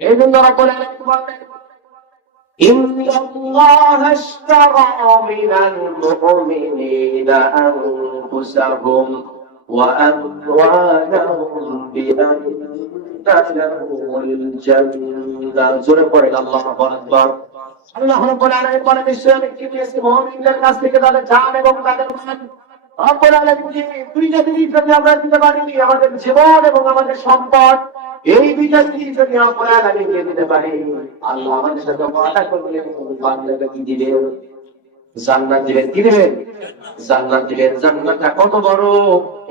এই জন্য রাব্বুল আলামিন বলেন ইন্নাল্লাহা আশতারা মিনাল মুমিনিনা আনফুসাহুম ওয়া আমওয়ালাহুম বিআন্না লাহুমুল জান্নাহ। জোরে পড়েন আল্লাহু আকবার। আল্লাহ রাব্বুল আলামিন বলেন নিশ্চয়ই আমি কি দিয়েছি মুমিনদের কাছ থেকে তাদের জান এবং তাদের মাল। রব্বুল আলামিন দুইটা জিনিস যদি আমরা দিতে পারি, আমাদের জীবন এবং আমাদের সম্পদ, এই দুইটা জিনিস যদি আমরা আল্লাহকে দিতে পারি, আল্লাহ আমাদের সাথে ওয়াদা করলেন বান্দাকে কি দিবেন? জান্নাত দিবেন। কি দিবেন? জান্নাত দিবেন। জান্নাতটা কত বড়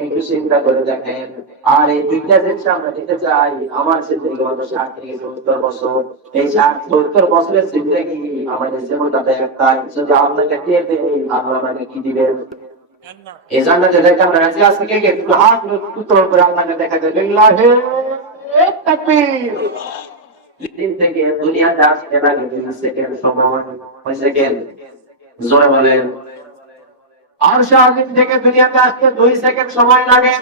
একটু চিন্তা করে দেখেন। আর এই দুইটা জিনিস আমরা দিতে চাই, আমার জিন্দেগি মাত্র 60 থেকে 70 বছর। এই 60-70 বছরের জিন্দেগি আমাদের জীবনটাতে একটাই, যদি আল্লাহকে দিয়ে দেই আল্লাহ আমাকে কি দিবেন? এই জান্নাতে দেখে আমরা রাজি আছি কে কে? একটু হাত উত্তোলন করে আল্লাহকে দেখাতে লিল্লাহি তাকবীর। দিন থেকে দুনিয়াতে আসতে লাগে 2 সেকেন্ড সময়। কয় সেকেন্ড? জোরে বলেন। আরশ আজিম থেকে দুনিয়াতে আসতে 2 সেকেন্ড সময় লাগে।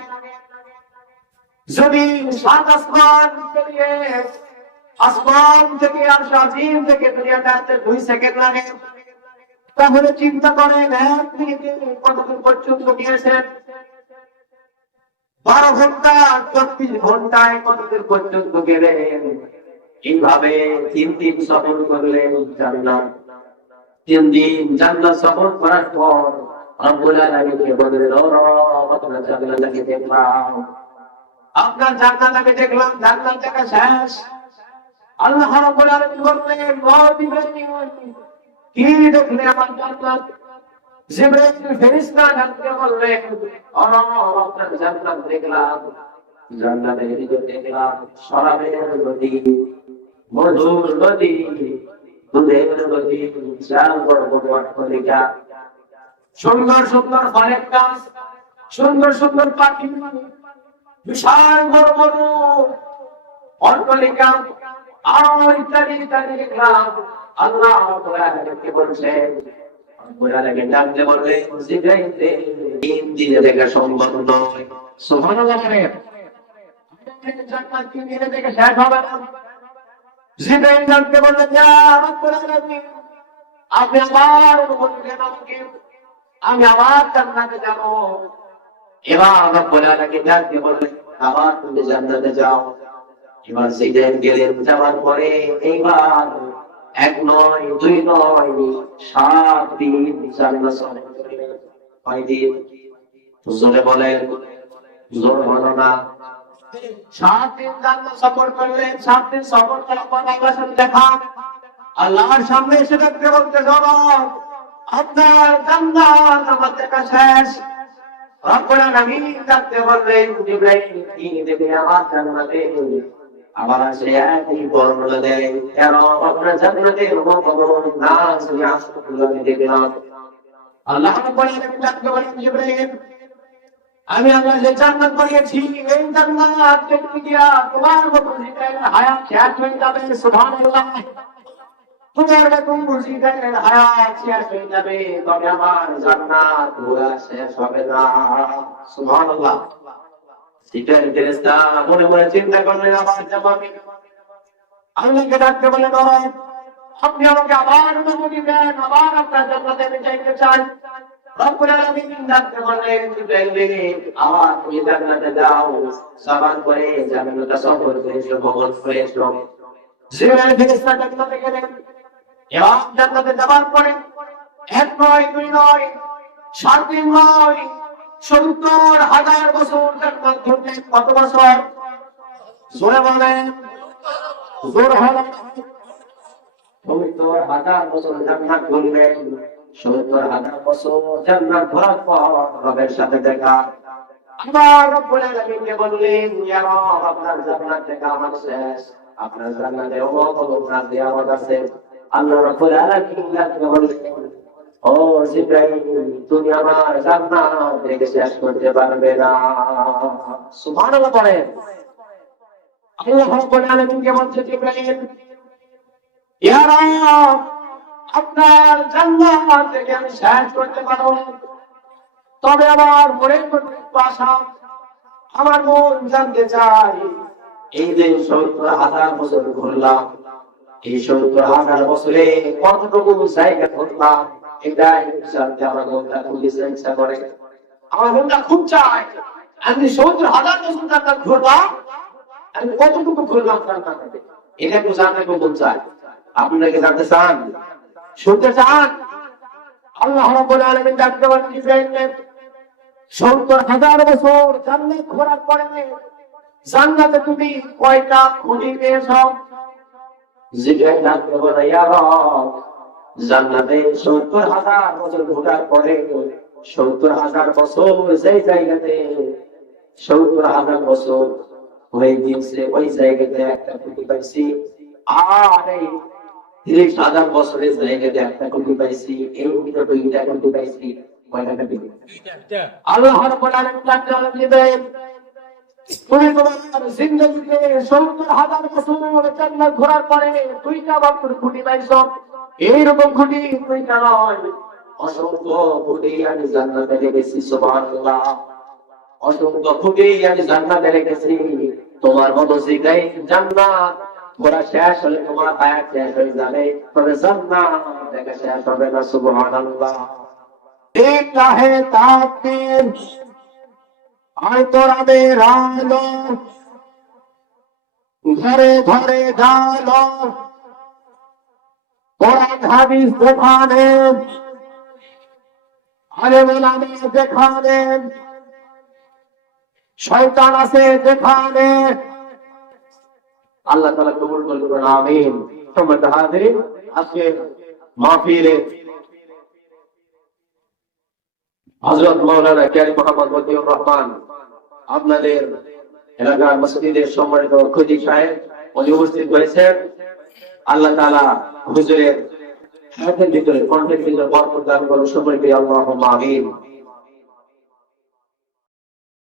যদি 7 আসমান পেরিয়ে আসমান থেকে আরশ আজিম থেকে দুনিয়াতে আসতে 2 সেকেন্ড লাগে, তাহলে চিন্তা করেন এক মিনিটে কতদূর পর্যন্ত গিয়েছেন? 12 ঘন্টা 34 ঘন্টায় কতদূর পর্যন্ত গেলেন? এইভাবে 3 দিন সফর করলেন জান্নাত। 3 দিন জান্নাত সফর করার পর রব্বুল আলামিনকে বললেন, ও রব, আপনার জান্নাতকে দেখলাম, আপনার জান্নাতকে দেখলাম, জান্নাত দেখা শেষ। আল্লাহ রাব্বুল আলামিন বললেন, ও জিবরাইল, কি দেখলে আমার জান্নাত? জিবরাইল ফেরেশতা ডাকতে বললেন, ও রব, আপনার জান্নাত দেখলাম, জান্নাতের ভিতর দেখলাম শরাবের নদী, মধুর নদী, দুধের নদী, চাল বড় বড় অট্টালিকা, সুন্দর সুন্দর ফলের গাছ, সুন্দর সুন্দর পাখি, বিশাল বড় বড় অট্টালিকা, আরো ইত্যাদি ইত্যাদি দেখলাম। আল্লাহ রাব্বুল বলছেন, ডাকতে বললেন, জিবরাইল, 3 দিনে দেখা সম্ভব নয়। সুবহানাল্লাহ। জান্নাত 3 দিনে দেখা শেষ হবে না। জিবরাইল ডাকতে বললেন, ইয়া রাব্বুল আলামিন, আপনি আমার অনুমতি দেন আমাকে, আমি আবার জান্নাতে যাব। এবার রাব্বুল আলামিন ডাকতে বললেন, আবার তুমি জান্নাতে যাও। এবার জিবরাইল গেলেন, যাওয়ার পরে এইবার 1 নয় 2 নয় 7 দিন জান্নাত সফর করলেন। কয় দিন? জোরে বলেন। জোরে বলো না। 7 দিন জান্নাত সফর করলেন। 7 দিন সফর করার পর আল্লাহর সাথে দেখা। আল্লাহর সামনে এসে দেখতে বলতে, জনাব, আপনার জান্নাত আমার দেখা শেষ। রব্বুল আলামিন ডাকতে বললেন, জিবরাইল, কি দেখে আমার জান্নাতে? আবার সে একই বর্ণনা দেয়, কেন আপনার জান্নাতের মকবুল নাস আমি আসলে দেখলাম। আল্লাহ রাব্বুল আলামিন ডাকতে বললেন, জিবরাইল, আমি আল্লাহ যে জান্নাত বানিয়েছি, এই জান্নাত দেখতে গিয়া তোমার মতো জিবরাইল হায়াত শেষ হয়ে যাবে। সুবহানাল্লাহ। তোমার মতো জিবরাইল হায়াত শেষ হয়ে যাবে, তবে আমার জান্নাত পুরা শেষ হবে না। সুবহানাল্লাহ। জিবরাইল ফেরেশতা মনে মনে চিন্তা করলেন, আবার যাব আমি। আল্লাহকে ডাকতে বললেন, ও রব, আপনি আমাকে আবার অনুমতি দেন, আবার আপনার জান্নাতে আমি যাইতে চাই। রব্বুল আলামিন ডাকতে বললেন, জিবরাইল, আবার তুমি জান্নাতে যাও, সাবান করে জান্নাতে সফর করে এসো, ভ্রমণ করে এসো। জিবরাইল ফেরেশতা জান্নাতে গেলেন। এবার জান্নাতে যাওয়ার পরে 1 নয় 2 নয় 7 দিন নয় 70,000 বছর জান্নাত ঘুরলেন। কত বছর? জোরে বলেন। জোর হলো। 70,000 বছর জান্নাত ঘুরলেন। 70,000 বছর জান্নাত ঘোরার পর রবের সাথে দেখা। আবার রব্বুল আলামিনকে বললেন, ইয়া রব, আপনার জান্নাত দেখা আমার শেষ, আপনার জান্নাতে অমুক নিয়ামত আছে। আল্লাহ রাব্বুল আলামিন বললেন, ও জিবরাইল, তুমি আমার জান্নাত দেখে শেষ করতে পারবে না। সুবহানাল্লাহ পড়েন। আল্লাহ রাব্বুল আলামিনকে বলছে, জিবরাইল, ইয়া রব, আপনার জান্নাত দেখে আমি শেষ করতে পারবো, তবে আমার মনের মধ্যে আশা, আমার মন জানতে চাই, এই যে 70,000 বছর ঘুরলাম, এই 70,000 বছরে কতটুকু জায়গা ঘুরলাম, এটা জানতে আমার মনটা খুব ইচ্ছা করে। আমার মনটা খুব চায় আমি 70,000 বছর জান্নাত ঘুরলাম, আমি কতটুকু ঘুরলাম জান্নাতে, এটা একটু জানতে খুব মন চায়। আপনারা কি জানতে চান, শুনতে চান? আল্লাহ রাব্বুল আলামিন ডাকতে বলেন 70,000 বছর জান্নাত ঘোরার পরে জান্নাতে তুমি কয়টা খুঁটি পেয়েছ? জিজ্ঞাসা ডাকতে বলে ইয়া রব, জান্নাতে 70,000 বছর ঘোরার পরে 70,000 বছর সেই জায়গাতে 70,000 বছর হয়ে গিয়েছে, ওই জায়গাতে একটা খুঁটি পাইছি। আর এই 30,000 বছরের জায়গাতে একটা খুঁটি পাইছি, এই ভিতরে দুইটা খুঁটি পাইছি। কয়টা খুঁটি? আল্লাহ রাব্বুল আলামিন জান্নাত দিবেন, তুমি তোমার জিন্দেগিতে 70,000 বছর জান্নাত ঘোরার পরে দুইটা মাত্র খুঁটি পাইছো। এইরকম খুঁটি দুইটা নয়, অসংখ্য খুঁটি আমি জান্নাতে রেখেছি। সুবহানাল্লাহ, অসংখ্য খুঁটি আমি জান্নাতে রেখেছি। তোমার মতো জিগাই জান্নাত ঘোরা শেষ হলে তোমার হায়াত শেষ হয়ে যাবে, তবে জান্নাত দেখা শেষ হবে না। সুবহানাল্লাহ। দেখতা হে তাকবীর, আয় তোরা বেরালো, ঘরে ঘরে জালো, কোরআন হাদিস যেখানে, আলেম ওলামা যেখানে, শয়তান আছে যেখানে, আল্লাহ তাআলা কবুল করুন, আমিন। সম্মানিত হাজিরিন, আজকে মাহফিলে হযরত মাওলানা কারি মোহাম্মদ মতিউর রহমান আপনাদের এলাকার মসজিদের সম্মানিত খতিব সাহেব উনি উপস্থিত হয়েছেন। আল্লাহ তাআলা হুজুরের হায়াতের ভিতরে কণ্ঠের ভিতরে বরকত দান করুন, সকলকে আল্লাহুম্মা আমিন।